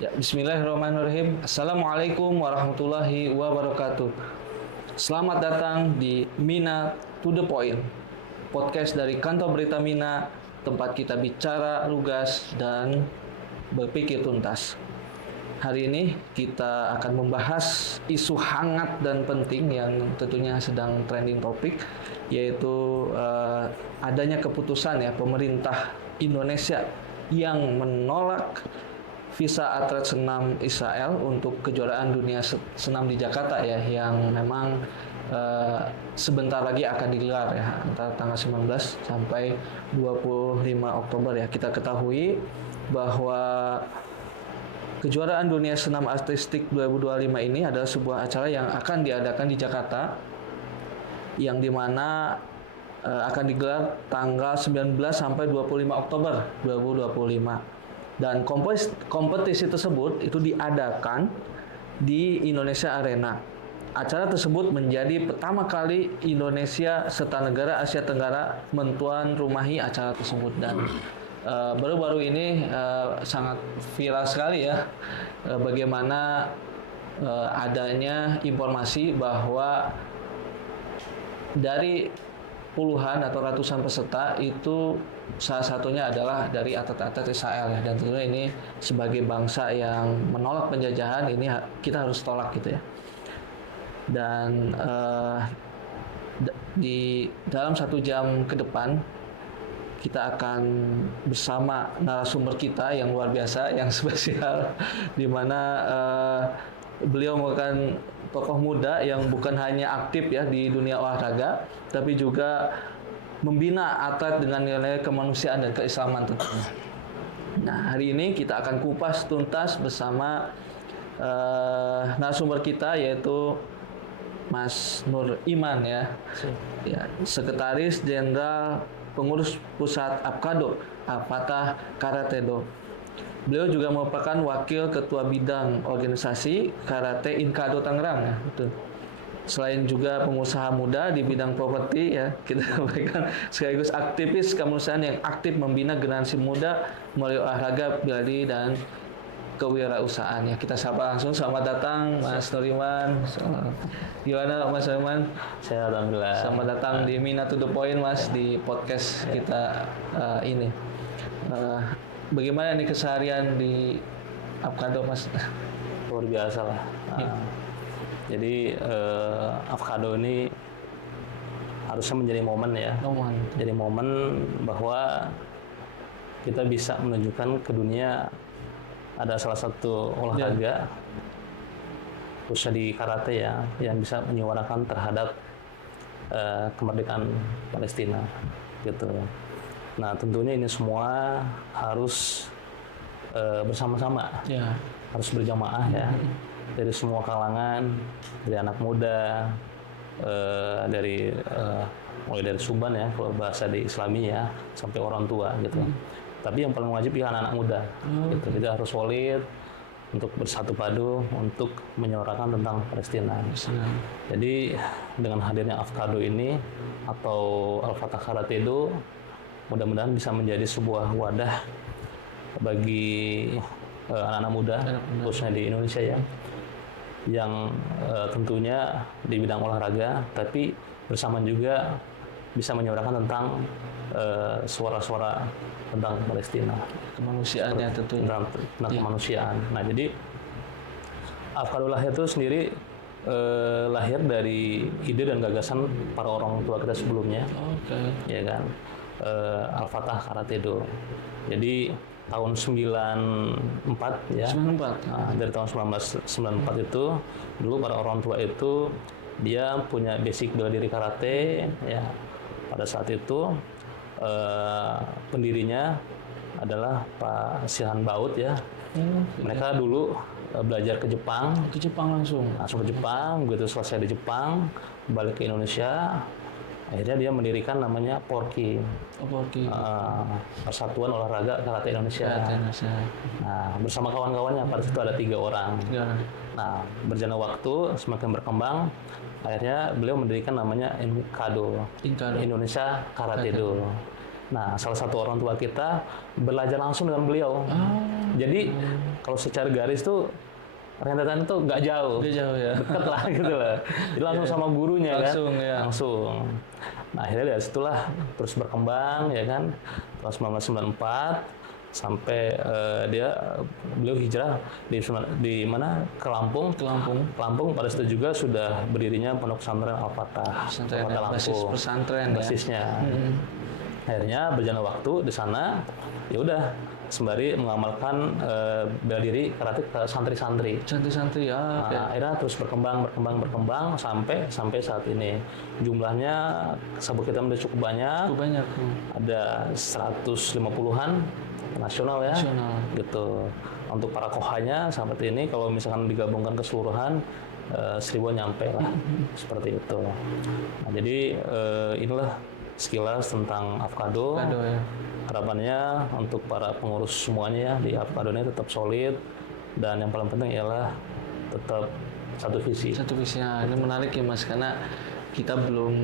Ya, bismillahirrahmanirrahim. Assalamualaikum warahmatullahi wabarakatuh. Selamat datang di Mina to the Point, podcast dari kantor berita Mina, tempat kita bicara lugas dan berpikir tuntas. Hari ini kita akan membahas isu hangat dan penting yang tentunya sedang trending topik, yaitu adanya keputusan ya pemerintah Indonesia yang menolak visa atlet senam Israel untuk kejuaraan dunia senam di Jakarta ya, yang memang sebentar lagi akan digelar ya, antara tanggal 19 sampai 25 Oktober ya. Kita ketahui bahwa kejuaraan dunia senam artistik 2025 ini adalah sebuah acara yang akan diadakan di Jakarta, yang dimana akan digelar tanggal 19 sampai 25 Oktober 2025. Dan kompetisi tersebut itu diadakan di Indonesia Arena. Acara tersebut menjadi pertama kali Indonesia serta negara Asia Tenggara mentuan rumahi acara tersebut. Dan baru-baru ini sangat viral sekali ya, bagaimana adanya informasi bahwa dari puluhan atau ratusan peserta itu salah satunya adalah dari atlet-atlet Israel ya, dan tentunya ini sebagai bangsa yang menolak penjajahan, ini kita harus tolak gitu ya. Dan di dalam 1 jam ke depan kita akan bersama narasumber kita yang luar biasa, yang spesial, di mana beliau merupakan tokoh muda yang bukan hanya aktif ya di dunia olahraga, tapi juga membina atlet dengan nilai kemanusiaan dan keislaman tentunya. Nah, hari ini kita akan kupas tuntas bersama narasumber kita, yaitu Mas Nur Iman ya, Sekretaris Jenderal Pengurus Pusat APKADO, Al-Fatah Karate Do. Beliau juga merupakan Wakil Ketua Bidang Organisasi Karate Inkado Tangerang ya, betul. Selain juga pengusaha muda di bidang properti ya, kita sampaikan sekaligus aktivis kemanusiaan yang aktif membina generasi muda melalui olahraga, bela diri dan kewirausahaan ya. Kita sapa langsung, selamat datang Mas Nuriman. Gimana Mas Nuriman? Saya alhamdulillah. Selamat datang di Mina to the Point Mas, di podcast kita ini. Bagaimana nih keseharian di APKADO Mas? Luar biasa lah. Jadi APKADO ini harusnya menjadi momen ya. Jadi momen bahwa kita bisa menunjukkan ke dunia ada salah satu olahraga, khususnya di karate ya, yang bisa menyuarakan terhadap kemerdekaan Palestina gitu. Nah, tentunya ini semua harus bersama-sama, harus berjamaah ya, dari semua kalangan, dari anak muda, dari mulai dari suban ya, kalau bahasa di Islami ya, sampai orang tua gitu. Tapi yang paling wajib ya anak-anak muda, gitu. Jadi harus solid untuk bersatu padu untuk menyuarakan tentang Palestina. Jadi dengan hadirnya APKADO ini atau Al-Fatah Karate Do, mudah-mudahan bisa menjadi sebuah wadah bagi anak-anak muda, khususnya di Indonesia ya, yang tentunya di bidang olahraga, tapi bersamaan juga bisa menyuarakan tentang suara-suara tentang Palestina, kemanusiaannya tentunya. Tentang kemanusiaan. Nah, jadi APKADO lahir itu sendiri lahir dari ide dan gagasan para orang tua kita sebelumnya, ya kan. Al-Fatah Karate Do. Jadi tahun 94 ya. 94. Nah, dari tahun 1994 itu dulu para orang tua itu dia punya basic bela diri karate ya. Pada saat itu pendirinya adalah Pak Sihan Baut ya. Mereka dulu belajar ke Jepang. Ke Jepang langsung ke Jepang. Begitu selesai di Jepang, balik ke Indonesia. Akhirnya dia mendirikan namanya PORKI, Persatuan Olahraga Karate Indonesia. Nah, bersama kawan-kawannya pada situ ada 3 orang. Nah, berjalan waktu semakin berkembang, akhirnya beliau mendirikan namanya INKADO, Indonesia Karate Do. Nah, salah satu orang tua kita belajar langsung dengan beliau. Jadi kalau secara garis tuh rentetan itu nggak jauh, ya. deket lah gitu lah. Jadi langsung sama gurunya Langsung, kan, ya. langsung. Nah akhirnya dari situlah terus berkembang ya kan, tahun 1994 sampai beliau hijrah di mana ke Lampung. Lampung pada situ juga sudah berdirinya Pondok Pesantren Al-Fatah. Pesantren basis pesantren basisnya. Akhirnya berjalan waktu di sana, ya udah sembari mengamalkan bela diri karate ke santri-santri. Santri-santri ya. Nah, akhirnya terus berkembang sampai saat ini. Jumlahnya sabuk hitam udah cukup banyak. Cukup banyak. Ada 150-an nasional ya. Gitu. Untuk para kohanya seperti ini, kalau misalkan digabungkan keseluruhan 1000 nyampe lah. Seperti itu. Nah, jadi inilah sekilas tentang Avocado ya. Harapannya untuk para pengurus semuanya ya di Avocado ini tetap solid, dan yang paling penting ialah tetap satu visi. Satu visinya. Ini menarik ya Mas, karena kita belum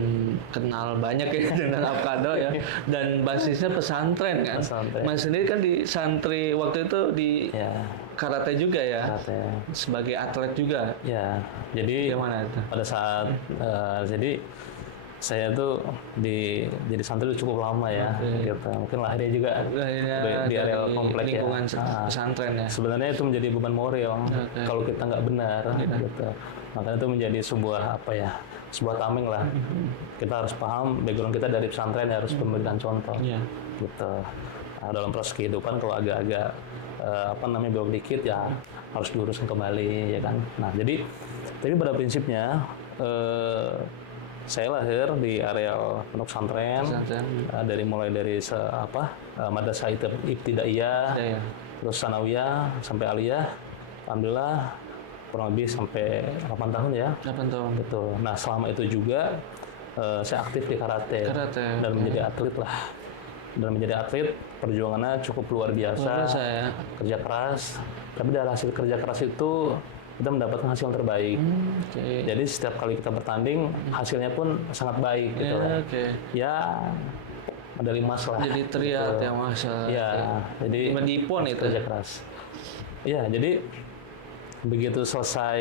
kenal banyak ya dengan Avocado ya, dan basisnya pesantren kan. Mas sendiri kan di santri waktu itu di karate juga ya. Karate. Sebagai atlet juga. Ya. Jadi gimana itu? Pada saat jadi saya tuh jadi santri cukup lama ya, gitu. Mungkin lahirnya juga di area komplek lingkungan pesantren ya. Sebenarnya itu menjadi beban moral kalau kita nggak benar, gitu. Makanya itu menjadi sebuah tameng lah. Kita harus paham background kita dari pesantren, harus memberikan contoh, gitu. Nah, dalam proses kehidupan kalau agak-agak belok dikit ya harus diuruskan kembali ya kan. Nah tapi pada prinsipnya saya lahir di areal pondok pesantren, mulai dari madrasah ibtidaiyah, terus sanawiyah sampai aliyah. Alhamdulillah kurang lebih sampai 8 tahun ya. 8 tahun. Betul. Nah selama itu juga saya aktif di karate. Dan menjadi atlet lah. Dan menjadi atlet perjuangannya cukup luar biasa. Ya. Kerja keras. Tapi dari hasil kerja keras itu kita mendapatkan hasil yang terbaik. Jadi setiap kali kita bertanding hasilnya pun sangat baik gitu. Ya medali emas lah. Jadi teriak ya Mas. Ya, jadi mendipon itu kerja keras. Ya, jadi begitu selesai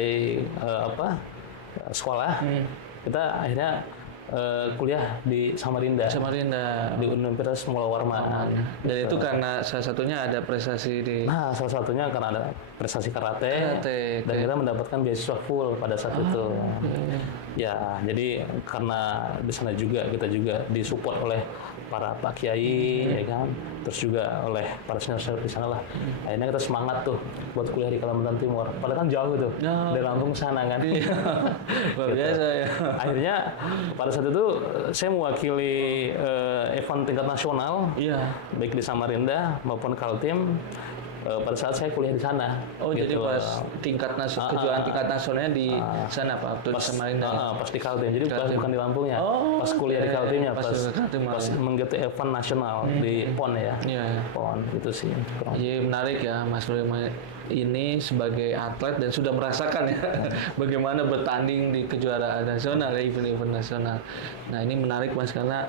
sekolah, kita akhirnya kuliah di Samarinda di Universitas Mula Warman. Dan itu karena salah satunya ada prestasi di. Nah, salah satunya karena ada prestasi karate. Dan kita mendapatkan beasiswa full pada saat itu. Ya, jadi karena di sana juga kita juga disupport oleh para Pak Kiai, ya kan, terus juga oleh para senior di sana lah. Akhirnya kita semangat tuh buat kuliah di Kalimantan Timur. Padahal kan jauh tuh dari Lampung ke sana kan. Luar biasa ya. Akhirnya pada saat itu saya mewakili event tingkat nasional, baik di Samarinda maupun Kaltim. Pada saat saya kuliah di sana. Jadi pas tingkat kejuaraan tingkat nasionalnya di sana Pak, waktu di Samarinda. Pas di Kaltim, jadi bukan di Lampungnya. Pas kuliah di Kaltimnya, pas mengikuti event nasional di PON ya. PON itu sih. Jadi menarik ya Mas Nurul ini sebagai atlet dan sudah merasakan ya bagaimana bertanding di kejuaraan nasional, event-event nasional. Nah ini menarik Mas, karena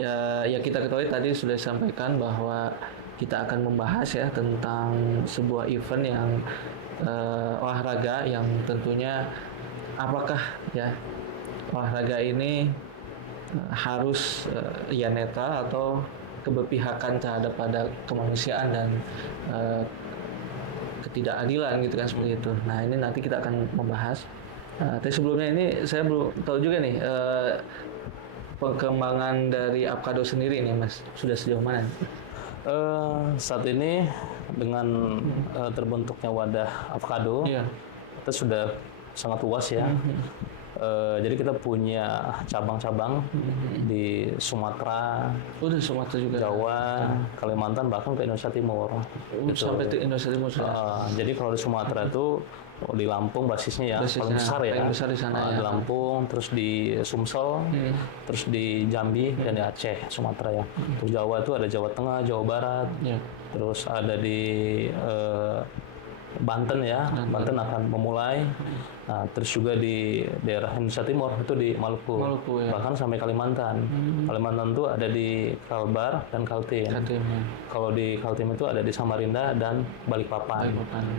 ya kita ketahui tadi sudah disampaikan bahwa kita akan membahas ya tentang sebuah event yang olahraga yang tentunya apakah ya olahraga ini harus netral atau keberpihakan terhadap pada kemanusiaan dan ketidakadilan gitu kan, seperti itu. Nah ini nanti kita akan membahas. Tapi sebelumnya ini saya belum tahu juga nih perkembangan dari Avocado sendiri nih Mas, sudah sejauh mana? Saat ini dengan terbentuknya wadah Avocado, kita sudah sangat luas ya. Jadi kita punya cabang-cabang di Sumatera, Sumatera juga, Jawa, Kalimantan, bahkan ke Indonesia Timur. Sampai ke Indonesia Timur. Jadi kalau di Sumatera itu di Lampung basisnya paling besar ya. Paling besar di sana di Lampung, terus di Sumsel, terus di Jambi dan di Aceh, Sumatera ya. Terus Jawa itu ada Jawa Tengah, Jawa Barat, terus ada di Banten ya, Banten akan memulai. Nah, terus juga di daerah Indonesia Timur itu di Maluku, Ya. bahkan sampai Kalimantan. Kalimantan itu ada di Kalbar dan Kaltim. Kalau di Kaltim itu ada di Samarinda dan Balikpapan.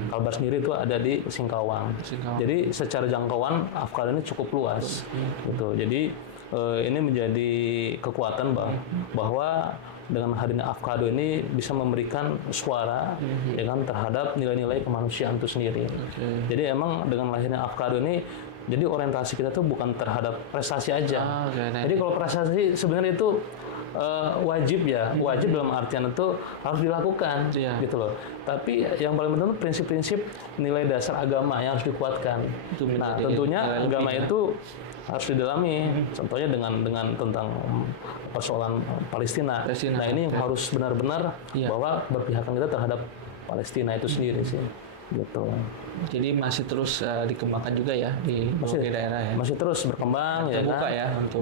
Kalbar sendiri itu ada di Singkawang. Jadi secara jangkauan avocado ini cukup luas, gitu. Jadi ini menjadi kekuatan bahwa dengan hadirnya avocado ini bisa memberikan suara ya kan terhadap nilai-nilai kemanusiaan itu sendiri. Jadi emang dengan lahirnya avocado ini jadi orientasi kita tuh bukan terhadap prestasi aja. Jadi kalau prestasi sebenarnya itu wajib dalam artian itu harus dilakukan gitu loh. Tapi yang paling penting itu prinsip-prinsip nilai dasar agama yang harus dikuatkan. Nah, tentunya agama itu harus didalami. Contohnya dengan tentang persoalan Palestina. Nah, ini yang harus benar-benar bahwa berpihakan kita terhadap Palestina itu sendiri sih. Gitu. Jadi masih terus dikembangkan juga ya di berbagai daerah ya. Masih terus berkembang terbuka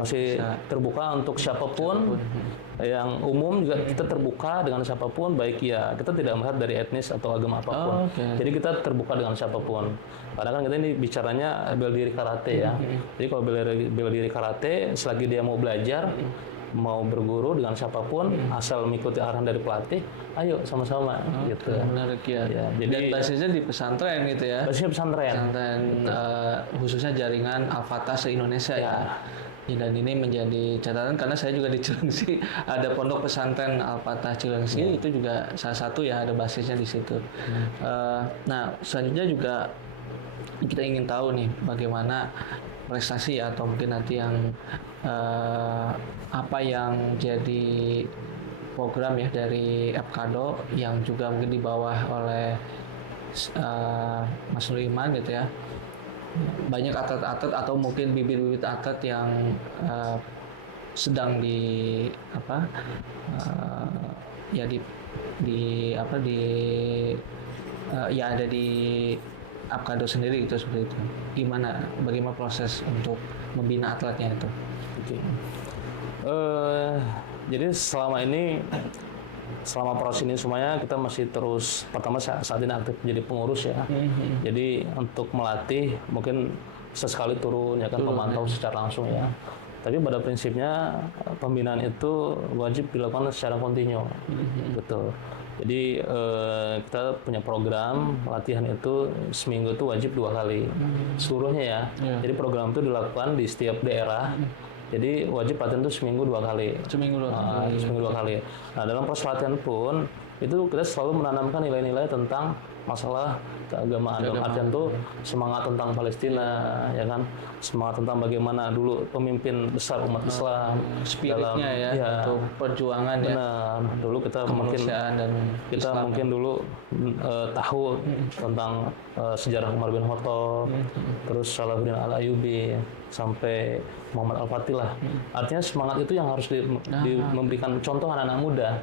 masih terbuka untuk siapapun. Yang umum juga kita terbuka dengan siapapun, baik ya kita tidak melihat dari etnis atau agama apapun. Jadi kita terbuka dengan siapapun. Karena kan kita ini bicaranya bela diri karate ya. Jadi kalau bela diri karate, selagi dia mau belajar, mau berguru dengan siapapun, asal mengikuti arahan dari pelatih, ayo sama-sama gitu. Menarik ya. Jadi dan basisnya di pesantren gitu ya. Basisnya pesantren. Khususnya jaringan Al-Fatah se-Indonesia ya. Dan ini menjadi catatan karena saya juga di Cilengsi ada pondok pesantren Al-Fatah Cilengsi itu juga salah satu ya ada basisnya di situ. Nah selanjutnya juga kita ingin tahu nih bagaimana prestasi atau mungkin nanti yang apa yang jadi program ya dari Avocado yang juga mungkin di bawah oleh Mas Nuiman gitu ya. Banyak atlet-atlet atau mungkin bibit-bibit atlet yang sedang ada di Avocado sendiri itu seperti itu. Bagaimana proses untuk membina atletnya itu? Jadi selama proses ini semuanya kita masih terus pertama saat ini aktif jadi pengurus ya. Jadi untuk melatih mungkin sesekali turun ya kan memantau secara langsung ya. Tapi pada prinsipnya pembinaan itu wajib dilakukan secara kontinu. Betul. Jadi kita punya program latihan itu seminggu itu wajib 2 kali seluruhnya ya. Jadi program itu dilakukan di setiap daerah. Jadi wajib latihan itu seminggu 2 kali. Seminggu 2 kali. Nah dalam proses latihan pun itu kita selalu menanamkan nilai-nilai tentang masalah keagamaan. Dalam artian itu semangat tentang Palestina, ya kan, semangat tentang bagaimana dulu pemimpin besar umat Islam, spiritnya untuk perjuangan benar. Dulu kita mungkin dulu tahu tentang sejarah Umar bin Khattab, terus Salahuddin Al-Ayyubi sampai Muhammad Al-Fatih lah. Artinya semangat itu yang harus memberikan contoh anak-anak muda,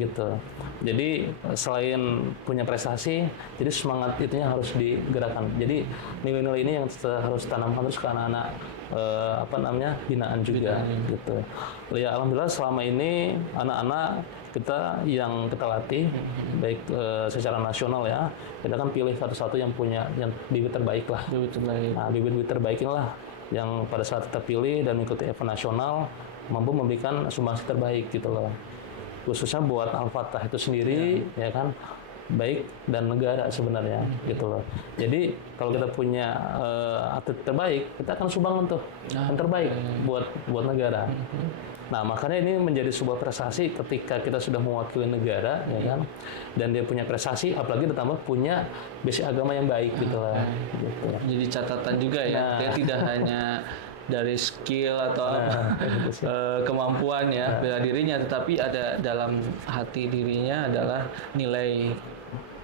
gitu. Jadi selain punya prestasi, jadi semangat itunya harus digerakkan. Jadi nilai-nilai ini yang harus tanamkan terus ke anak-anak binaan juga, gitu. Ya alhamdulillah selama ini anak-anak kita yang kita latih baik secara nasional ya, kita kan pilih satu-satu yang punya yang bibit terbaik lah. Nah, bibit-bibit terbaik inilah yang pada saat kita pilih dan mengikuti event nasional mampu memberikan sumbangsi terbaik gitu loh, khususnya buat Al-Fatah itu sendiri ya kan, baik dan negara sebenarnya gitu loh. Jadi kalau kita punya atlet terbaik, kita akan sumbang untuk yang terbaik buat negara. Nah makanya ini menjadi sebuah prestasi ketika kita sudah mewakili negara ya kan, dan dia punya prestasi, apalagi ditambah punya basic agama yang baik gitu lah. Gitu. Jadi catatan juga ya, dia tidak hanya dari skill atau kemampuan ya bela dirinya, tetapi ada dalam hati dirinya adalah nilai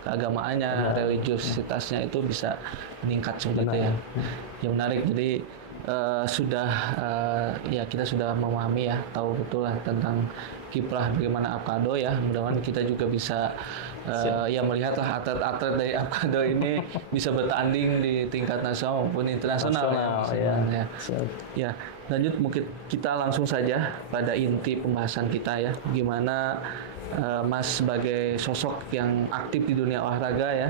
keagamaannya, religiositasnya itu bisa meningkat seperti itu ya. Yang menarik, jadi kita sudah memahami ya, tahu betul lah tentang kiprah bagaimana Avocado ya. Mudah-mudahan kita juga bisa melihatlah atlet-atlet dari Avocado ini bisa bertanding di tingkat nasional maupun internasional ya. Ya, lanjut mungkin kita langsung saja pada inti pembahasan kita ya. Gimana Mas sebagai sosok yang aktif di dunia olahraga ya,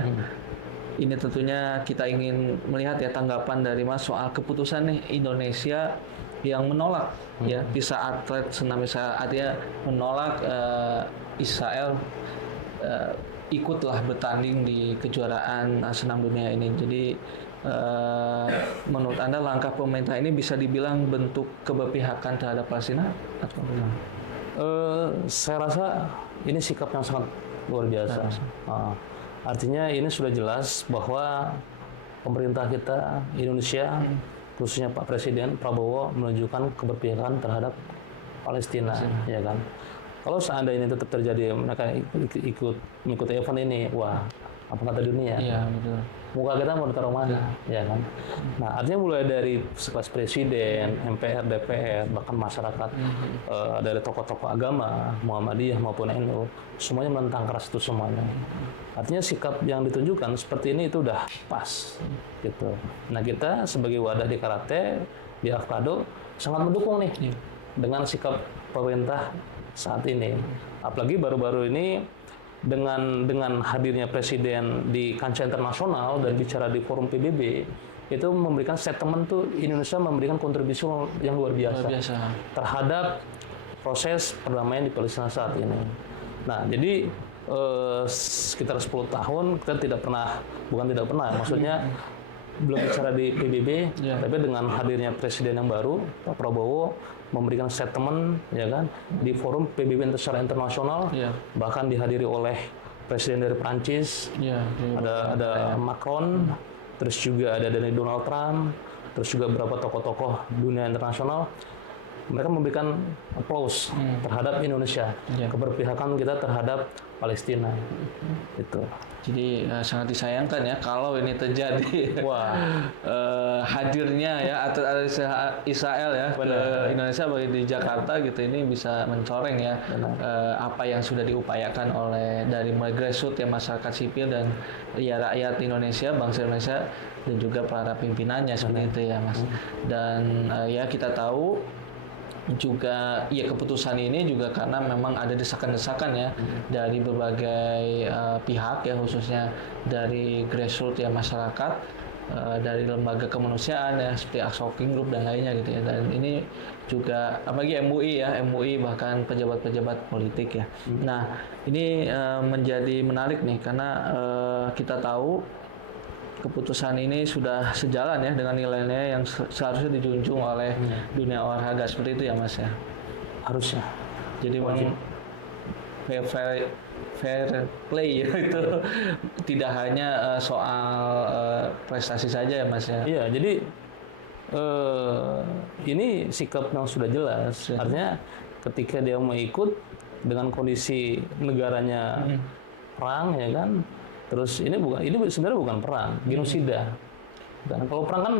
ini tentunya kita ingin melihat ya tanggapan dari Mas soal keputusan nih Indonesia yang menolak ya visa atlet senam Israel, artinya menolak Israel ikutlah bertanding di kejuaraan senam dunia ini. Jadi menurut Anda langkah pemerintah ini bisa dibilang bentuk keberpihakan terhadap Palestina atau bagaimana? Saya rasa ini sikap yang sangat luar biasa. Artinya ini sudah jelas bahwa pemerintah kita Indonesia, khususnya Pak Presiden Prabowo, menunjukkan keberpihakan terhadap Palestina, ya kan? Kalau seandainya ini tetap terjadi, mereka mengikuti event ini, wah, apa kata dunia? Iya, betul. Muka kita mau ditaruh mana, ya kan? Nah, artinya mulai dari sekelas presiden, MPR, DPR, bahkan masyarakat, dari tokoh-tokoh agama, Muhammadiyah maupun NU, semuanya menentang keras itu semuanya. Artinya sikap yang ditunjukkan seperti ini itu udah pas, gitu. Nah, kita sebagai wadah di karate, di Avkado, sangat mendukung nih dengan sikap pemerintah saat ini. Apalagi baru-baru ini dengan hadirnya presiden di kancah internasional dan bicara di forum PBB, itu memberikan statement tuh Indonesia memberikan kontribusi yang luar biasa terhadap proses perdamaian di Palestina saat ini. Nah, jadi sekitar 10 tahun kita maksudnya belum bicara di PBB, tapi dengan hadirnya presiden yang baru, Pak Prabowo memberikan statement, ya kan, di forum PBB secara internasional, bahkan dihadiri oleh presiden dari Prancis, ada Macron, terus juga ada dari Donald Trump, terus juga beberapa tokoh-tokoh dunia internasional. Mereka memberikan applause terhadap Indonesia, keberpihakan kita terhadap Palestina, itu. Jadi sangat disayangkan ya kalau ini terjadi. Hadirnya ya atlet Israel ya ke Indonesia bagi di Jakarta gitu, ini bisa mencoreng ya apa yang sudah diupayakan oleh dari mulai grassroots ya, masyarakat sipil dan ya rakyat Indonesia, bangsa Indonesia, dan juga para pimpinannya seperti itu ya Mas. Dan ya kita tahu juga ya keputusan ini juga karena memang ada desakan-desakan ya dari berbagai pihak ya, khususnya dari grassroots ya masyarakat, dari lembaga kemanusiaan ya seperti Aqsa Working Group dan lainnya gitu ya. Dan ini juga apalagi MUI bahkan pejabat-pejabat politik ya. Nah, ini menjadi menarik nih karena kita tahu keputusan ini sudah sejalan ya dengan nilai-nilai yang seharusnya dijunjung oleh dunia olahraga seperti itu ya Mas ya. Harusnya. Jadi memang fair play ya, itu tidak hanya soal prestasi saja ya Mas ya. Iya, jadi ini sikap yang sudah jelas. Artinya ketika dia mau ikut dengan kondisi negaranya perang, ya kan? Terus ini sebenarnya bukan perang, genosida. Dan kalau perang kan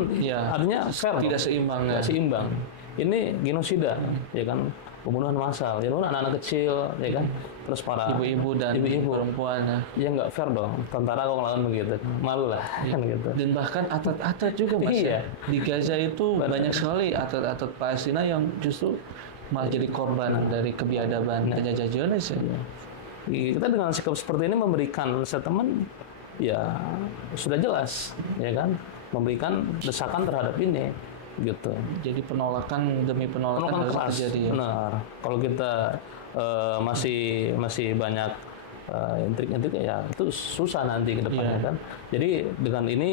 artinya fair, tidak seimbang. Tidak seimbang. Ini genosida, ya kan? Pembunuhan massal, ya kan, anak-anak kecil, ya kan? Terus para ibu-ibu dan perempuan ya nggak fair dong. Tentara kok ngelawan begitu, malu lah, kan gitu. Dan bahkan atlet-atlet juga Mas ya. Di Gaza itu banyak sekali atlet-atlet Palestina yang justru malah jadi korban dari kebiadaban penjajah Zionis ya. Kita dengan sikap seperti ini memberikan statement ya sudah jelas, ya kan, memberikan desakan terhadap ini, gitu. Jadi penolakan demi penolakan harus keras, terjadi ya. Benar. Kalau kita masih banyak intrik-intrik ya itu susah nanti ke depannya kan. Jadi dengan ini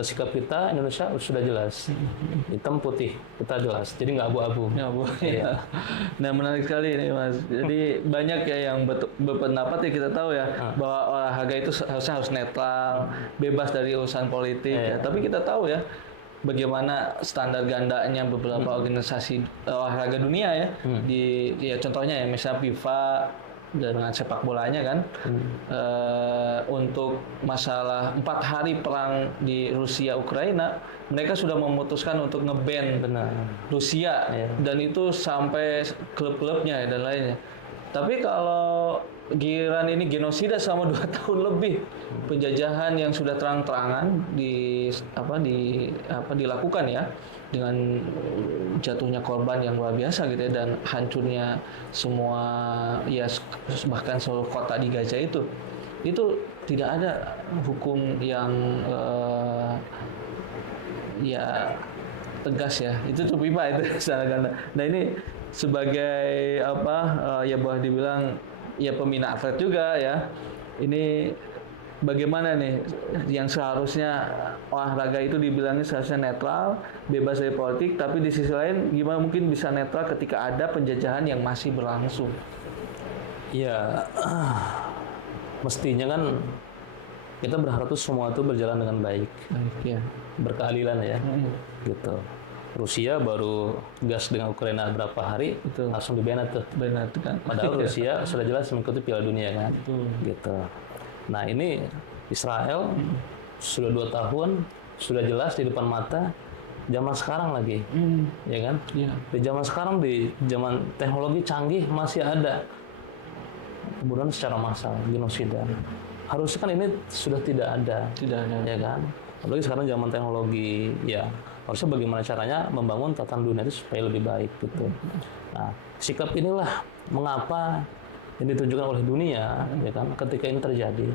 sikap kita Indonesia sudah jelas, hitam putih kita jelas, jadi nggak abu-abu. Ya. Nah, menarik sekali ini Mas. Jadi banyak ya yang berpendapat ya, kita tahu ya bahwa olahraga itu harus netral, bebas dari urusan politik ya. Tapi kita tahu ya bagaimana standar gandanya beberapa organisasi olahraga dunia ya. Ya contohnya ya misalnya FIFA dengan sepak bolanya kan, untuk masalah 4 hari perang di Rusia Ukraina, mereka sudah memutuskan untuk nge-ban Rusia dan itu sampai klub-klubnya dan lainnya. Tapi kalau giliran ini genosida selama 2 tahun lebih, penjajahan yang sudah terang-terangan dilakukan ya, dengan jatuhnya korban yang luar biasa gitu ya, dan hancurnya semua ya bahkan seluruh kota di Gaza itu tidak ada hukum yang ya tegas ya. Itu tuh pipa itu secara ganda. Nah ini sebagai apa ya boleh dibilang ya pembina atlet juga ya. Ini bagaimana nih yang seharusnya olahraga itu dibilangnya seharusnya netral, bebas dari politik, tapi di sisi lain gimana mungkin bisa netral ketika ada penjajahan yang masih berlangsung? Ya, mestinya kan kita berharap tuh semua itu berjalan dengan baik, Ya. berkeadilan ya, gitu. Rusia baru gas dengan Ukraina berapa hari, Betul. langsung dibanat tuh. Benar kan? Padahal Rusia sudah jelas mengikuti Piala Dunia kan, gitu. Nah ini Israel sudah 2 tahun, sudah jelas di depan mata. Zaman sekarang lagi, ya kan? Iya. Di zaman sekarang, di zaman teknologi canggih masih ada pembunuhan secara massal, genosida. Harusnya kan ini sudah tidak ada, ya kan? Apalagi sekarang zaman teknologi, ya harusnya bagaimana caranya membangun tatanan dunia itu supaya lebih baik gitu. Nah, sikap inilah mengapa yang ditunjukkan oleh dunia, ya kan? Ketika ini terjadi,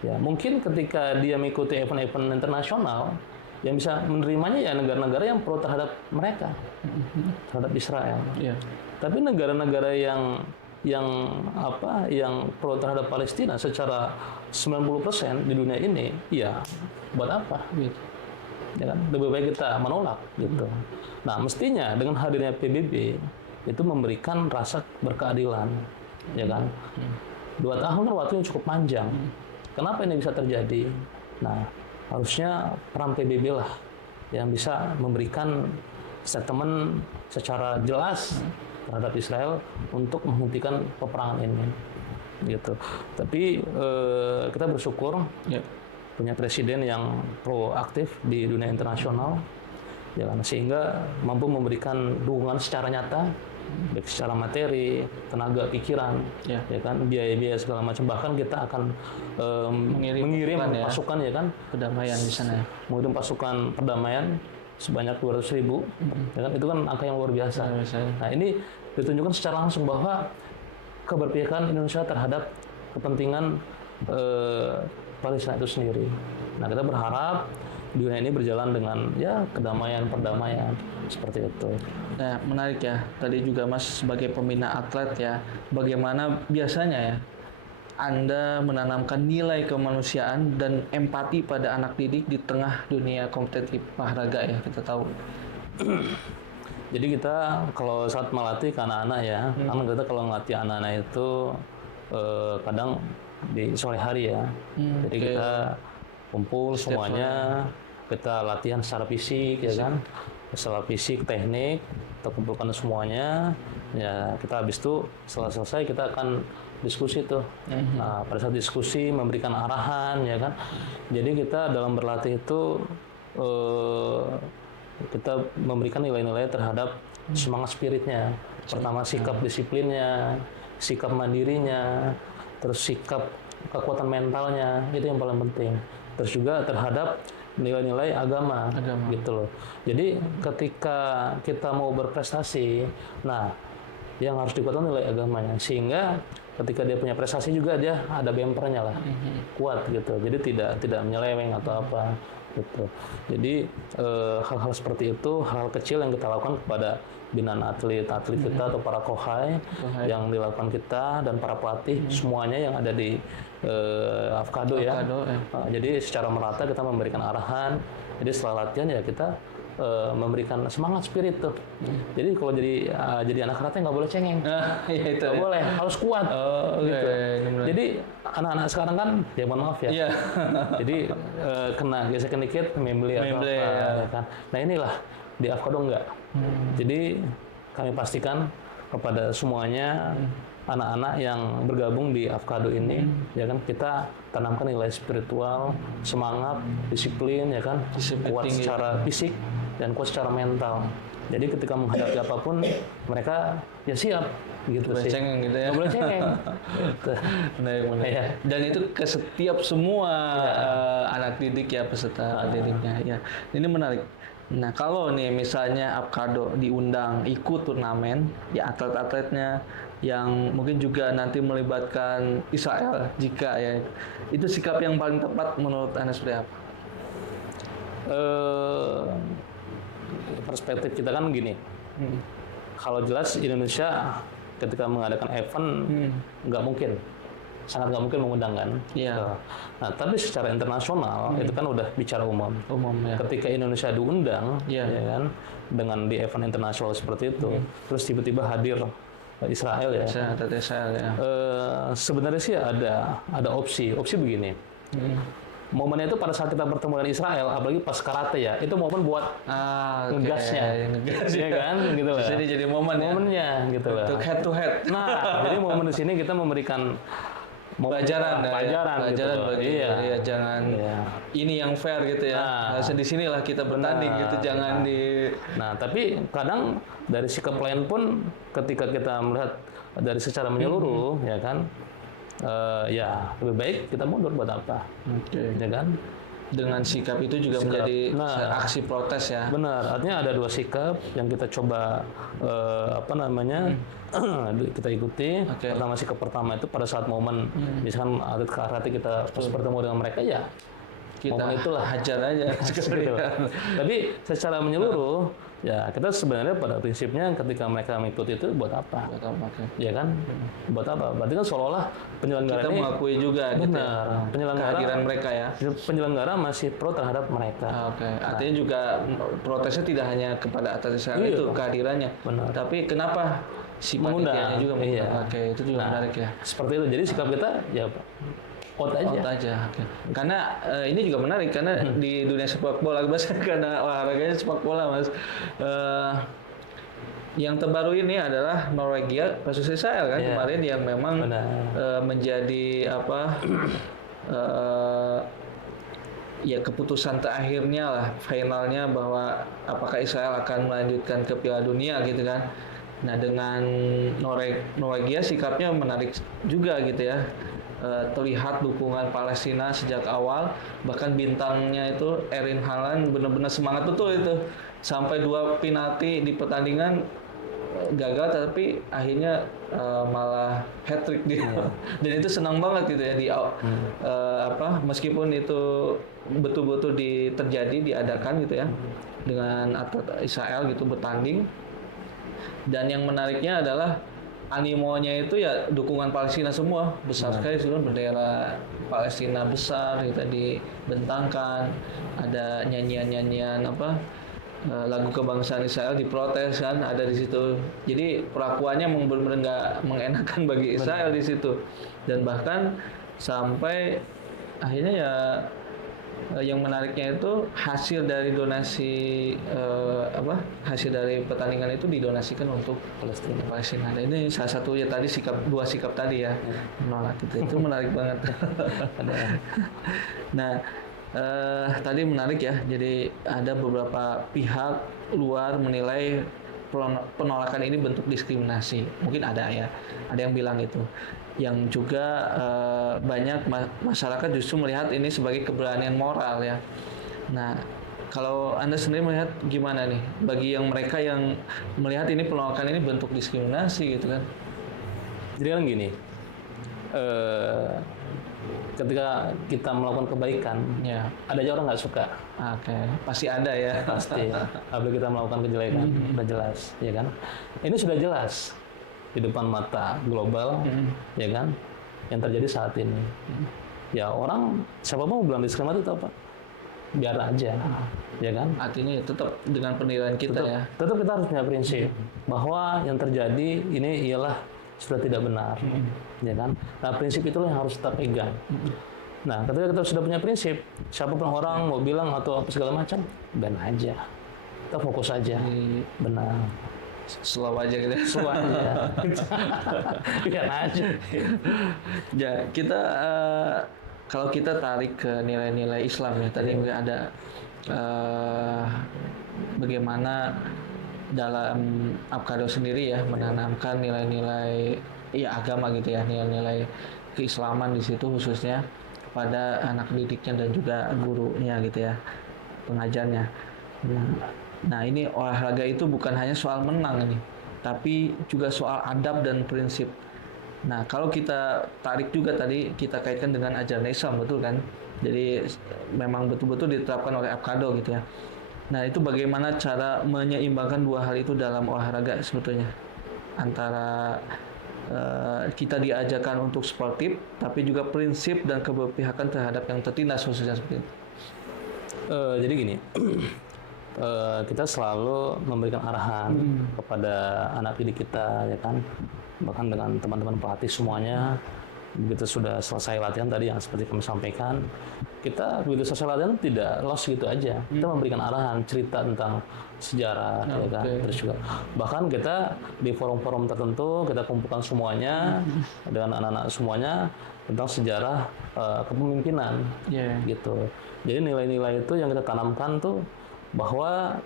ya mungkin ketika dia mengikuti event-event internasional, yang bisa menerimanya ya negara-negara yang pro terhadap mereka, terhadap Israel. Tapi negara-negara yang pro terhadap Palestina secara 90% di dunia ini, ya buat apa gitu. Ya kan? Lebih baik kita menolak gitu. Nah, mestinya dengan hadirnya PBB itu memberikan rasa berkeadilan, ya kan? 2 tahun kan waktunya cukup panjang. Kenapa ini bisa terjadi? Nah, harusnya peran PBB lah yang bisa memberikan statement secara jelas terhadap Israel untuk menghentikan peperangan ini, gitu. Tapi kita bersyukur punya presiden yang proaktif di dunia internasional, ya kan, sehingga mampu memberikan dukungan secara nyata, baik secara materi, tenaga pikiran, ya kan, biaya-biaya segala macam. Bahkan kita akan mengirim pasukan, ya kan, perdamaian di sana. Mengirim pasukan perdamaian sebanyak 200.000, ya kan, itu kan angka yang luar biasa. Nah, ini ditunjukkan secara langsung bahwa keberpihakan Indonesia terhadap kepentingan Palestina itu sendiri. Nah, kita berharap dunia ini berjalan dengan ya kedamaian, perdamaian seperti itu. Nah, menarik ya. Tadi juga Mas sebagai pembina atlet ya, bagaimana biasanya ya Anda menanamkan nilai kemanusiaan dan empati pada anak didik di tengah dunia kompetitif olahraga ya, kita tahu. Jadi kita kalau saat melatih ke anak-anak ya, karena kita kalau melatih anak-anak itu kadang di sore hari ya. Jadi kita kumpul semuanya, kita latihan secara fisik, ya kan, secara fisik, teknik, kita kumpulkan semuanya. Ya kita habis itu setelah selesai kita akan diskusi tuh. Nah, pada saat diskusi memberikan arahan, ya kan. Jadi kita dalam berlatih itu kita memberikan nilai-nilai terhadap semangat spiritnya. Pertama sikap disiplinnya, sikap mandirinya, terus sikap kekuatan mentalnya, itu yang paling penting. Terus juga terhadap nilai-nilai agama, gitu loh. Jadi ketika kita mau berprestasi, nah yang harus dikuatkan nilai agamanya, sehingga ketika dia punya prestasi juga dia ada bempernya lah, kuat gitu. Jadi tidak menyeleweng atau apa gitu. Jadi hal-hal seperti itu, hal kecil yang kita lakukan kepada binaan atlet kita atau para kohai yang dilakukan kita dan para pelatih semuanya yang ada di Avkado ya. Jadi secara merata kita memberikan arahan. Jadi setelah latihan ya kita memberikan semangat spirit tuh. Jadi kalau jadi anak karate nggak boleh cengeng, nggak boleh, harus kuat. Gitu. Jadi anak-anak sekarang kan, ya mohon maaf ya. Jadi kena gesekan dikit, membeli atau apa, ya kan. Nah inilah di Avkado enggak. Jadi kami pastikan kepada semuanya anak-anak yang bergabung di Avkado ini, ya kan, kita tanamkan nilai spiritual, semangat, disiplin, ya kan, kuat secara fisik dan kuat secara mental. Jadi ketika menghadapi apapun mereka ya siap gitu boleh sih. Cengeng gitu ya. Nggak boleh cengeng. Benar. Ya. Dan itu ke setiap semua anak didik ya, peserta didiknya ya. Ini menarik. Nah, kalau nih misalnya Avkado diundang ikut turnamen, ya atlet-atletnya yang mungkin juga nanti melibatkan Israel jika ya. Itu sikap yang paling tepat menurut Anda seperti apa? Perspektif kita kan gini. Kalau jelas Indonesia ketika mengadakan event nggak mungkin, sangat nggak mungkin mengundang kan. Iya. Nah, tapi secara internasional itu kan udah bicara umum. Ya. Ketika Indonesia diundang, Iya. ya kan, dengan di event internasional seperti itu, terus tiba-tiba hadir Israel ya. Israel ya. Sebenarnya sih ada opsi begini. Momennya itu pada saat kita bertemu dengan Israel, apalagi pas karate ya, itu momen buat ngegasnya, ya kan, gitu lah. Jadi momen momennya, gitu lah. Untuk head to head. Nah, jadi momen di sini kita memberikan pelajaran gitu loh. bagi ya, jangan ini yang fair gitu ya. Harusnya di sinilah kita bertanding gitu, jangan di. Nah, tapi kadang dari sikap lain pun ketika kita melihat dari secara menyeluruh, ya kan. Ya lebih baik kita mundur buat apa? Ya kan? Dengan sikap itu juga menjadi aksi protes ya. Benar, artinya ada dua sikap yang kita coba kita ikuti. Pertama, sikap pertama itu pada saat momen misalkan atlet karate kita pas bertemu dengan mereka ya kita momen itulah hajar aja. Gitu. Tapi secara menyeluruh ya kita sebenarnya pada prinsipnya ketika mereka mengikuti itu buat apa? Ya kan? Buat apa? Berarti kan seolah-olah penyelenggara kita ini mengakui juga benar, gitu ya, penyelenggara kehadiran mereka ya. Penyelenggara masih pro terhadap mereka. Artinya juga protesnya tidak hanya kepada atas Israel itu kehadirannya. Benar. Tapi kenapa si panitianya juga mengundang? Itu juga menarik ya. Seperti itu. Jadi sikap kita ya out aja. Karena ini juga menarik karena di dunia sepak bola, karena olahraganya sepak bola Mas. Yang terbaru ini adalah Norwegia versus Israel kan kemarin yang memang menjadi ya keputusan terakhirnya lah, finalnya bahwa apakah Israel akan melanjutkan ke Piala Dunia gitu kan. Nah dengan Norwegia sikapnya menarik juga gitu ya. Terlihat dukungan Palestina sejak awal, bahkan bintangnya itu Erling Haaland benar-benar semangat betul itu sampai 2 penalti di pertandingan gagal, tapi akhirnya malah hat-trick dia. Dan itu senang banget gitu ya meskipun itu betul-betul diadakan gitu ya dengan atlet Israel gitu bertanding. Dan yang menariknya adalah animonya itu ya dukungan Palestina semua besar sekali, seluruh bendera Palestina besar kita dibentangkan, ada nyanyian lagu kebangsaan Israel diprotes kan ada di situ. Jadi perlakuannya benar-benar nggak mengenakan bagi Israel di situ, dan bahkan sampai akhirnya ya yang menariknya itu hasil dari donasi hasil dari pertandingan itu didonasikan untuk Palestina. Dan ini salah satu ya tadi dua sikap tadi ya menolak gitu. Itu menarik banget. Nah tadi menarik ya. Jadi ada beberapa pihak luar menilai penolakan ini bentuk diskriminasi. Mungkin ada yang bilang itu. Yang juga banyak masyarakat justru melihat ini sebagai keberanian moral ya. Nah, kalau Anda sendiri melihat gimana nih bagi mereka yang melihat ini penolakan ini bentuk diskriminasi gitu kan? Jadi kan gini, ketika kita melakukan kebaikan, ada aja orang nggak suka. Pasti ada ya. Pasti. Apabila kita melakukan kejelekan, udah jelas, ya kan? Ini sudah jelas di depan mata global, ya kan? Yang terjadi saat ini. Ya orang, siapa mau bilang diskriminatif atau apa? Biar aja, ya kan? Artinya tetap dengan penilaian kita Tetap kita harus punya prinsip bahwa yang terjadi ini ialah sudah tidak benar, ya kan? Nah prinsip itulah yang harus kita pegang. Nah ketika kita sudah punya prinsip, siapapun orang mau bilang atau apa segala macam, ben aja, kita fokus aja, benar. Slow aja gitu. Slow aja. Biar aja. Ya, kita kalau kita tarik ke nilai-nilai Islam ya, tadi ada bagaimana dalam Apkado sendiri ya menanamkan nilai-nilai agama gitu ya, nilai-nilai keislaman di situ khususnya pada anak didiknya dan juga gurunya gitu ya, pengajarnya. Nah ini olahraga itu bukan hanya soal menang ini, tapi juga soal adab dan prinsip. Nah, kalau kita tarik juga tadi kita kaitkan dengan ajaran Islam, betul kan? Jadi memang betul-betul diterapkan oleh Avocado gitu ya. Nah, itu bagaimana cara menyeimbangkan dua hal itu dalam olahraga sebetulnya? Antara kita diajarkan untuk sportif, tapi juga prinsip dan keberpihakan terhadap yang tertindas khususnya seperti itu. Jadi gini, kita selalu memberikan arahan kepada anak didik kita, ya kan, bahkan dengan teman-teman pelatih semuanya. Begitu sudah selesai latihan tadi yang seperti kami sampaikan, kita begitu selesai latihan tidak lost gitu aja. Kita memberikan arahan, cerita tentang sejarah, ya kan. Terus juga bahkan kita di forum-forum tertentu kita kumpulkan semuanya dengan anak-anak semuanya tentang sejarah kepemimpinan, gitu. Jadi nilai-nilai itu yang kita tanamkan tuh bahwa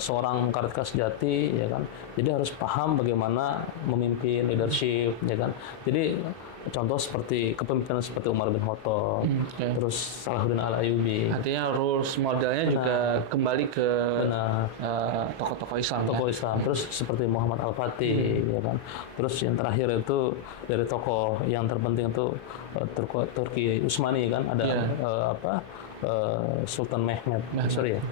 seorang karateka sejati, ya kan. Jadi harus paham bagaimana memimpin, leadership, ya kan. Jadi contoh seperti kepemimpinan seperti Umar bin Khattab, terus Salahuddin Al-Ayyubi. Artinya rules modelnya juga kembali ke tokoh-tokoh Islam. Tokoh Islam. Terus seperti Muhammad Al-Fatih, ya kan. Terus yang terakhir itu dari tokoh yang terpenting itu Turki Utsmani kan, ada Sultan Mehmed. Sorry ya.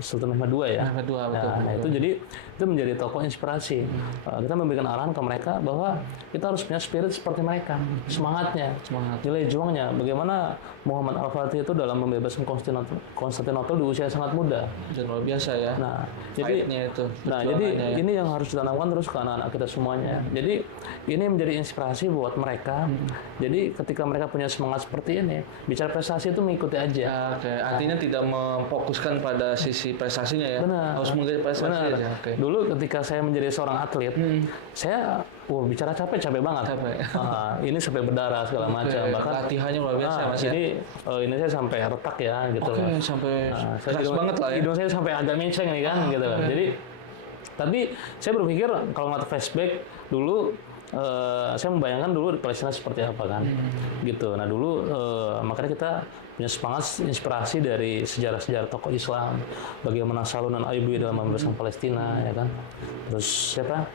Sultan Mehmed II ya. Nah, itu jadi itu menjadi tokoh inspirasi. Kita memberikan arahan ke mereka bahwa kita harus punya spirit seperti mereka, semangatnya, nilai juangnya. Bagaimana Muhammad Al-Fatih itu dalam membebaskan Konstantinopel di usia sangat muda. Dan luar biasa ya. Nah, jadi ini yang harus ditanamkan terus ke anak-anak kita semuanya. Jadi ini menjadi inspirasi buat mereka. Jadi ketika mereka punya semangat seperti ini, bicara prestasi itu mengikuti aja. Artinya tidak memfokuskan pada sisi prestasinya ya. Harus mengikuti prestasi aja. Dulu ketika saya menjadi seorang atlet, saya bicara capek banget. Ini sampai berdarah segala macam. Bahkan latihannya luar biasa Mas. Jadi ini saya sampai retak ya gitu. Sampai keras banget lah ya. Hidung saya sampai agak menceng nih kan gitu. Jadi tapi saya berpikir kalau ngeliat flashback dulu, saya membayangkan dulu di Palestina seperti apa kan, gitu. Nah dulu makanya kita punya semangat inspirasi dari sejarah-sejarah tokoh Islam, bagaimana Salahuddin Al-Ayyubi dalam membebaskan Palestina, ya kan. Terus siapa?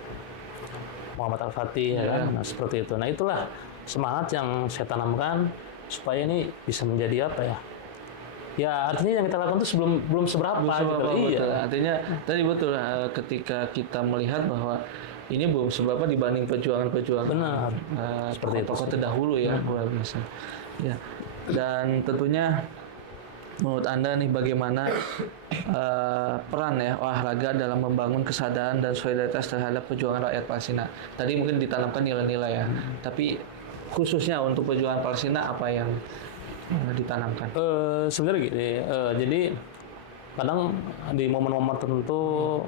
Muhammad Al-Fatih, ya kan. Nah seperti itu. Nah itulah semangat yang saya tanamkan supaya ini bisa menjadi apa ya? Ya artinya yang kita lakukan itu belum seberapa gitu. Iya. Artinya tadi betul ketika kita melihat bahwa ini belum seberapa dibanding perjuangan-perjuangan seperti tokoh terdahulu ya, luar biasa. Ya. Dan tentunya menurut Anda nih bagaimana peran ya olahraga dalam membangun kesadaran dan solidaritas terhadap perjuangan rakyat Palestina. Tadi mungkin ditanamkan nilai-nilai ya, tapi khususnya untuk perjuangan Palestina apa yang ditanamkan? Sebenarnya gini, jadi kadang di momen-momen tertentu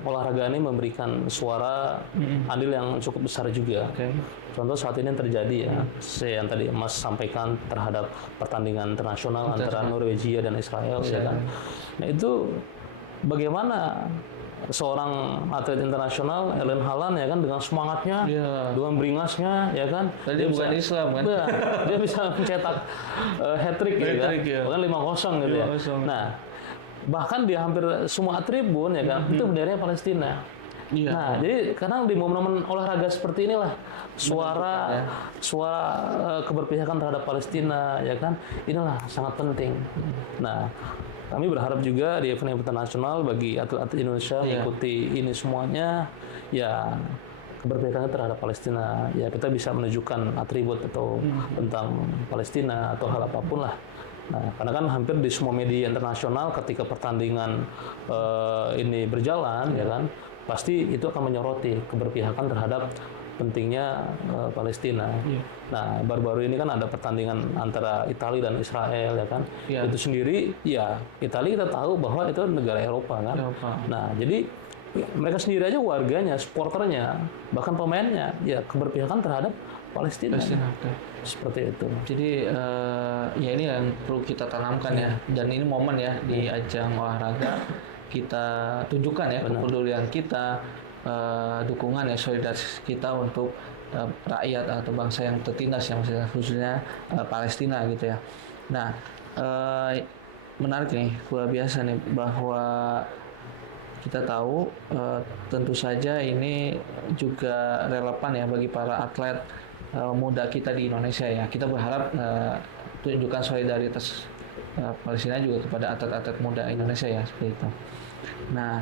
olahraga ini memberikan suara andil yang cukup besar juga. Contoh saat ini yang terjadi ya, yang tadi Mas sampaikan terhadap pertandingan internasional antara Norwegia dan Israel, ya kan. Nah itu bagaimana seorang atlet internasional Erling Haaland ya kan dengan semangatnya, dengan beringasnya ya kan. Dia bukan Islam kan. Dia bisa mencetak hat-trick gitu kan. Bahkan 5-0 gitu ya. Nah, bahkan di hampir semua tribun ya kan itu benderanya Palestina. Nah, jadi kadang di momen-momen olahraga seperti inilah suara keberpihakan terhadap Palestina ya kan inilah sangat penting. Nah, kami berharap juga di event internasional bagi atlet-atlet Indonesia mengikuti ini semuanya ya keberpihakannya terhadap Palestina. Ya kita bisa menunjukkan atribut atau tentang Palestina atau hal apapun lah. Nah, karena kan hampir di semua media internasional ketika pertandingan ini berjalan ya kan pasti itu akan menyoroti keberpihakan terhadap pentingnya Palestina. Nah, baru-baru ini kan ada pertandingan antara Italia dan Israel ya kan. Itu sendiri ya Italia kita tahu bahwa itu negara Eropa kan. Nah, jadi mereka sendiri aja warganya, supporternya, bahkan pemainnya ya keberpihakan terhadap Palestina. Seperti itu. Jadi ya ini yang perlu kita tanamkan ya. Dan ini momen ya di ajang olahraga kita tunjukkan ya kepedulian kita, dukungan ya solidaritas kita untuk rakyat atau bangsa yang tertindas yang khususnya Palestina gitu ya. Nah menarik nih luar biasa nih bahwa kita tahu tentu saja ini juga relevan ya bagi para atlet muda kita di Indonesia ya. Kita berharap tunjukkan solidaritas Palestina juga kepada atlet-atlet muda Indonesia ya, seperti itu. Nah,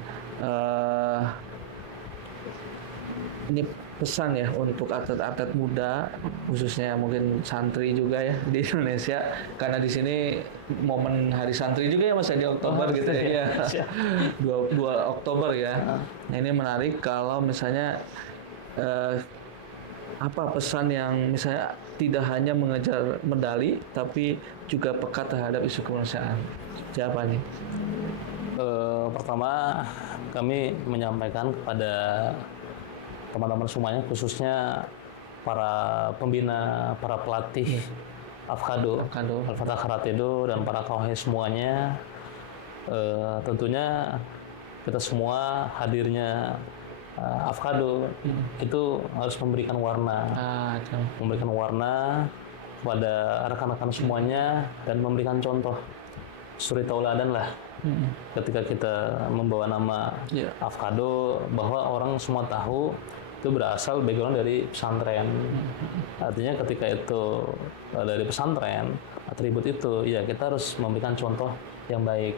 ini pesan ya untuk atlet-atlet muda, khususnya mungkin santri juga ya di Indonesia, karena di sini momen Hari Santri juga ya Mas di Oktober gitu ya. 2 Oktober ya. Nah, ini menarik kalau misalnya apa pesan yang misalnya tidak hanya mengejar medali tapi juga peka terhadap isu kemanusiaan. Siapa nih? Pertama, kami menyampaikan kepada teman-teman semuanya, khususnya para pembina, para pelatih Afkado, Al-Fatah Karatedo, dan para kawah semuanya. Tentunya kita semua hadirnya Afkado itu harus memberikan warna, kepada rekan-rekan semuanya dan memberikan contoh suri tauladan lah. Ketika kita membawa nama Afkado, bahwa orang semua tahu itu berasal background dari pesantren. Artinya ketika itu dari pesantren, atribut itu ya kita harus memberikan contoh yang baik,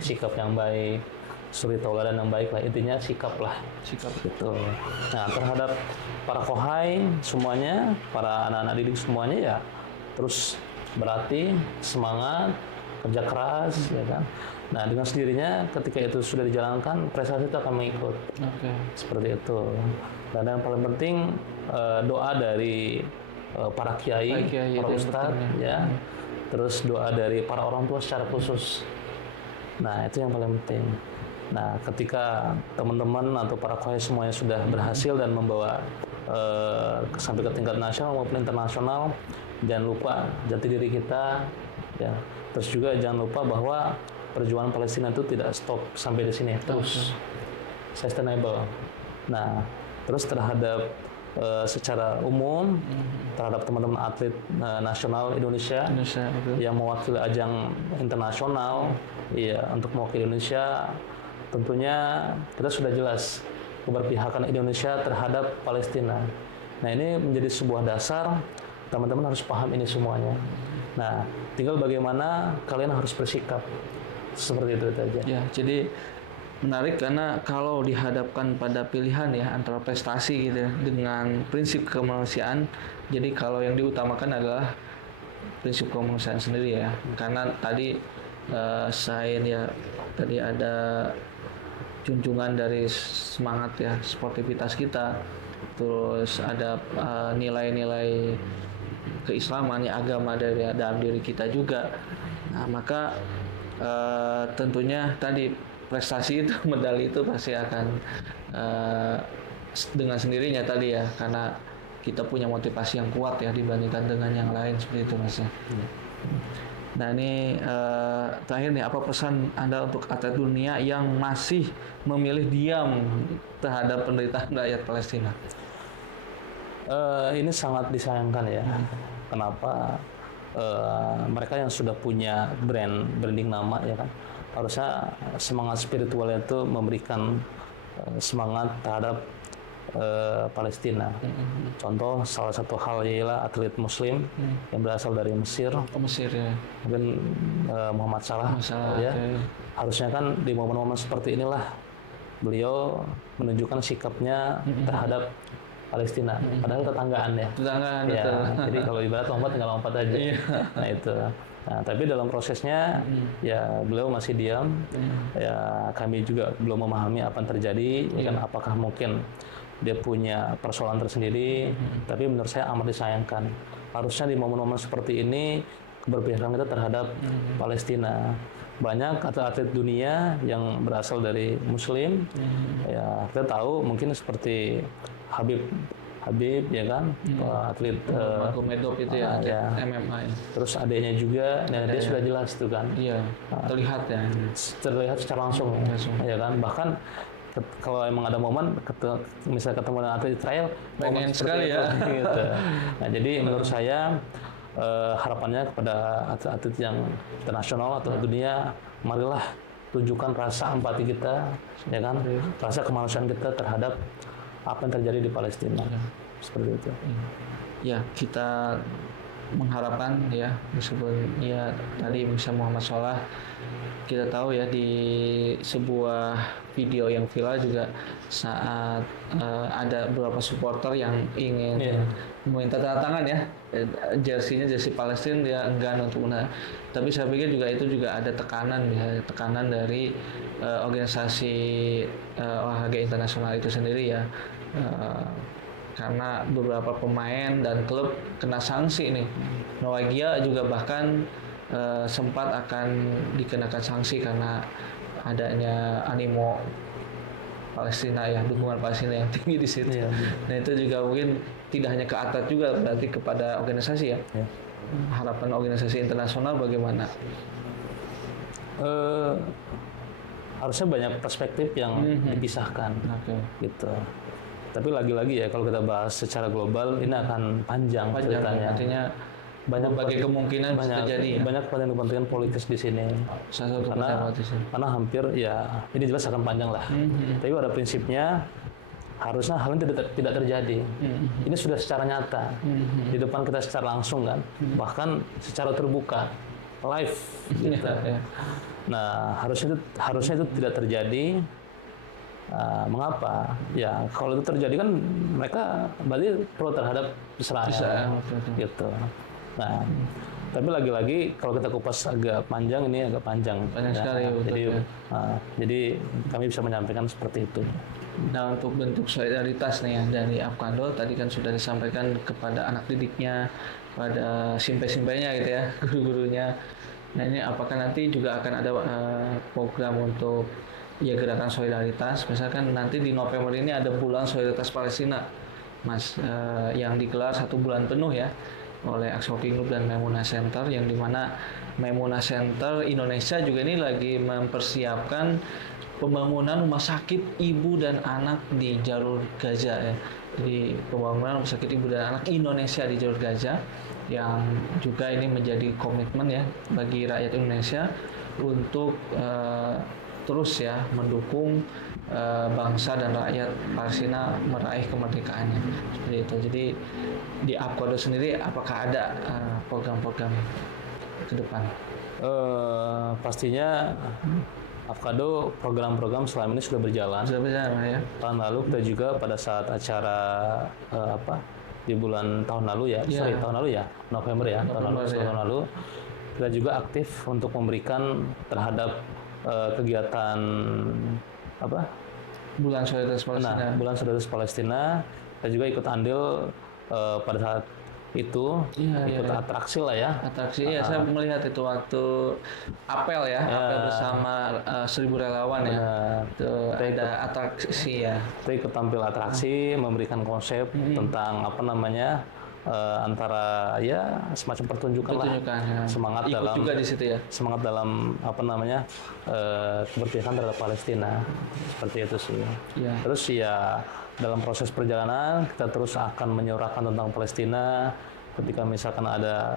sikap yang baik, suri tauladan yang baik lah, intinya sikap gitu. Nah, terhadap para kohai semuanya, para anak-anak didik semuanya ya terus berlatih, semangat, kerja keras, ya kan. Nah, dengan sendirinya ketika itu sudah dijalankan, prestasi itu akan mengikut. Seperti itu. Dan yang paling penting doa dari para kiai, para ustadz, ya. Terus doa dari para orang tua secara khusus. Nah, itu yang paling penting. Nah, ketika teman-teman atau para kohai semuanya sudah berhasil dan membawa sampai ke tingkat nasional maupun internasional, jangan lupa jati diri kita, ya. Terus juga jangan lupa bahwa perjuangan Palestina itu tidak stop sampai di sini, terus sustainable. Nah, terus terhadap secara umum terhadap teman-teman atlet nasional Indonesia yang mewakili ajang internasional, ya, untuk mewakili Indonesia, tentunya kita sudah jelas keberpihakan Indonesia terhadap Palestina. Nah, ini menjadi sebuah dasar, teman-teman harus paham ini semuanya. Nah, tinggal bagaimana kalian harus bersikap. Seperti itu aja. Ya, jadi menarik karena kalau dihadapkan pada pilihan ya antara prestasi gitu ya, dengan prinsip kemanusiaan, jadi kalau yang diutamakan adalah prinsip kemanusiaan sendiri ya. Karena tadi tadi ada junjungan dari semangat ya sportivitas kita, terus ada nilai-nilai keislaman ya, agama dari dalam diri kita juga. Nah, maka tentunya tadi prestasi itu, medali itu pasti akan dengan sendirinya tadi ya, karena kita punya motivasi yang kuat ya dibandingkan dengan yang lain, seperti itu Mas ya. Nah, ini terakhir nih, apa pesan Anda untuk atlet dunia yang masih memilih diam terhadap penderitaan rakyat Palestina? Ini sangat disayangkan ya. Kenapa? Mereka yang sudah punya branding nama ya kan, harusnya semangat spiritualnya itu memberikan semangat terhadap Palestina. Contoh salah satu hal ialah atlet Muslim yang berasal dari Mesir. Mesir ya. Mungkin Muhammad Salah ya. Harusnya kan di momen-momen seperti inilah beliau menunjukkan sikapnya terhadap Palestina, padahal tetanggaan ya. Tetanggaan, ya, betul. Jadi kalau ibarat lompat tinggal lompat aja. Nah itu. Nah, tapi dalam prosesnya ya beliau masih diam. Ya kami juga belum memahami apa yang terjadi. Ya kan, apakah mungkin dia punya persoalan tersendiri? Tapi menurut saya amat disayangkan. Harusnya di momen-momen seperti ini keberpihakan kita terhadap Palestina. Banyak atlet dunia yang berasal dari Muslim. Ya kita tahu mungkin seperti Habib ya kan, atlet Magomedov itu ya, MMA ya. Terus adanya juga, nah dia sudah jelas tuh kan. Iya, terlihat ya. Terlihat secara langsung. Ya kan, bahkan kalau emang ada momen misalnya ketemu dengan atlet Israel, pengen sekali ya. Gitu. Nah, jadi menurut saya harapannya kepada atlet-atlet yang internasional atau dunia, marilah tunjukkan rasa empati kita, ya kan, rasa kemanusiaan kita terhadap apa yang terjadi di Palestina, seperti itu. Ya, kita mengharapkan ya, meskipun ya tadi misalnya Muhammad Salah, kita tahu ya di sebuah video yang viral juga saat ada beberapa supporter yang ingin meminta tanda tangan ya, jersey Palestina, dia enggan untuk tapi saya pikir juga itu juga ada tekanan dari organisasi olahraga internasional itu sendiri ya, karena beberapa pemain dan klub kena sanksi nih. Norwegia juga bahkan sempat akan dikenakan sanksi karena adanya animo Palestina ya, dukungan Palestina yang tinggi di situ. Nah itu juga mungkin tidak hanya ke atlet juga, berarti kepada organisasi ya. Harapan organisasi internasional bagaimana? Harusnya banyak perspektif yang dipisahkan, gitu. Tapi lagi-lagi ya, kalau kita bahas secara global ini akan panjang ceritanya. Artinya banyak kemungkinan bisa terjadi. Banyak kepentingan politis di sini. Karena hampir ya ini jelas akan panjang lah. Tapi pada prinsipnya harusnya hal ini tidak terjadi. Ini sudah secara nyata di depan kita secara langsung kan, bahkan secara terbuka, live. Gitu. Nah harusnya itu tidak terjadi. Mengapa? Ya kalau itu terjadi kan mereka berarti pro terhadap Israel, gitu. Nah, tapi lagi-lagi kalau kita kupas agak panjang, ini agak panjang sekali. Jadi kami bisa menyampaikan seperti itu. Nah untuk bentuk solidaritas nih ya dari Afkando tadi kan sudah disampaikan kepada anak didiknya, pada simpai-simpainya gitu ya, guru-gurunya. Nah ini apakah nanti juga akan ada program untuk ya gerakan solidaritas, misalkan nanti di November ini ada bulan solidaritas Palestina, Mas, yang digelar 1 bulan penuh ya oleh Akshofi Group dan Memuna Center, yang dimana Memuna Center Indonesia juga ini lagi mempersiapkan pembangunan rumah sakit ibu dan anak di jalur Gaza ya. Jadi pembangunan rumah sakit ibu dan anak Indonesia di jalur Gaza, yang juga ini menjadi komitmen ya bagi rakyat Indonesia untuk terus ya mendukung bangsa dan rakyat Palestina meraih kemerdekaannya, seperti itu. Jadi di Afkado sendiri apakah ada program-program ke depan? Pastinya Afkado program-program selama ini sudah berjalan. Ya. Tahun lalu kita juga pada saat acara di bulan tahun lalu ya, November ya, tahun lalu kita juga aktif untuk memberikan terhadap kegiatan Bulan Solidaritas Palestina. Bulan Solidaritas Palestina, kita juga ikut andil pada saat itu, ikut atraksi lah ya. Atraksi ya, saya melihat itu waktu apel bersama 1000 relawan ya. Itu ada atraksi ya. Kita ikut tampil atraksi, memberikan konsep tentang antara ya semacam pertunjukan lah, semangat ikut dalam juga di situ ya, semangat dalam kemerdekaan terhadap Palestina, seperti itu sih. Terus ya dalam proses perjalanan kita terus akan menyuarakan tentang Palestina. Ketika misalkan ada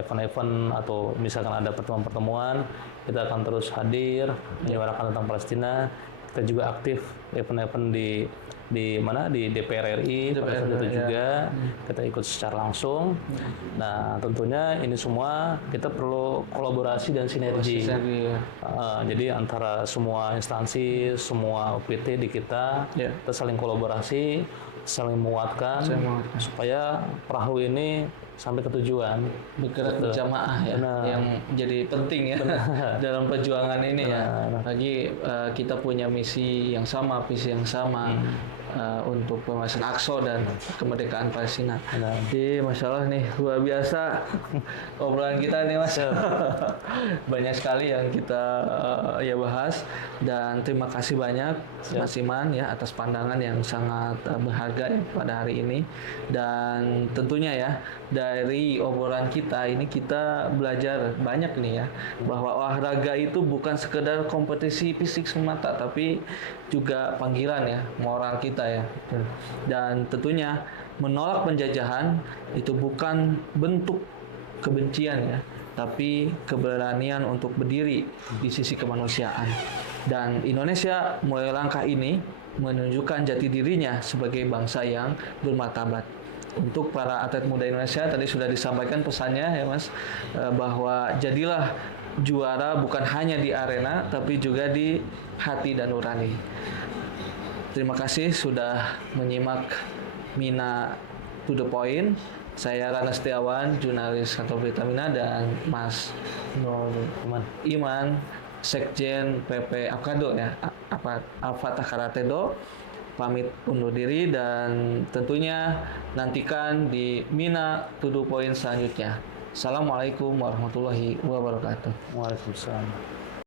event-event atau misalkan ada pertemuan-pertemuan, kita akan terus hadir menyuarakan tentang Palestina. Kita juga aktif event-event di DPR RI pada saat itu juga kita ikut secara langsung. Nah tentunya ini semua kita perlu kolaborasi dan sinergi. Jadi antara semua instansi, semua OPT di kita saling kolaborasi, saling menguatkan supaya perahu ini sampai ke tujuan, bergerak berjamaah ya, yang jadi penting ya dalam perjuangan ini ya. Lagi kita punya misi yang sama, visi yang sama untuk pembebasan Aqsa dan kemerdekaan Palestina. Jadi masalah nih luar biasa obrolan kita nih Mas. Banyak sekali yang kita bahas, dan terima kasih banyak Mas Iman ya atas pandangan yang sangat berharga ya pada hari ini. Dan tentunya ya dari obrolan kita ini kita belajar banyak nih ya, bahwa olahraga itu bukan sekedar kompetisi fisik semata, tapi juga panggilan ya moral kita ya. Dan tentunya menolak penjajahan itu bukan bentuk kebencian ya, tapi keberanian untuk berdiri di sisi kemanusiaan. Dan Indonesia mulai langkah ini menunjukkan jati dirinya sebagai bangsa yang bermartabat. Untuk para atlet muda Indonesia tadi sudah disampaikan pesannya ya Mas, bahwa jadilah juara bukan hanya di arena tapi juga di hati dan nurani. Terima kasih sudah menyimak Mina to the Point. Saya Rana Setiawan, jurnalis Kantor Berita Mina, dan Mas Nur Iman, Sekjen PP Apkado ya, Al-Fatah Karatedo, pamit undur diri dan tentunya nantikan di Mina to the Point selanjutnya. Assalamualaikum warahmatullahi wabarakatuh. Waalaikumsalam.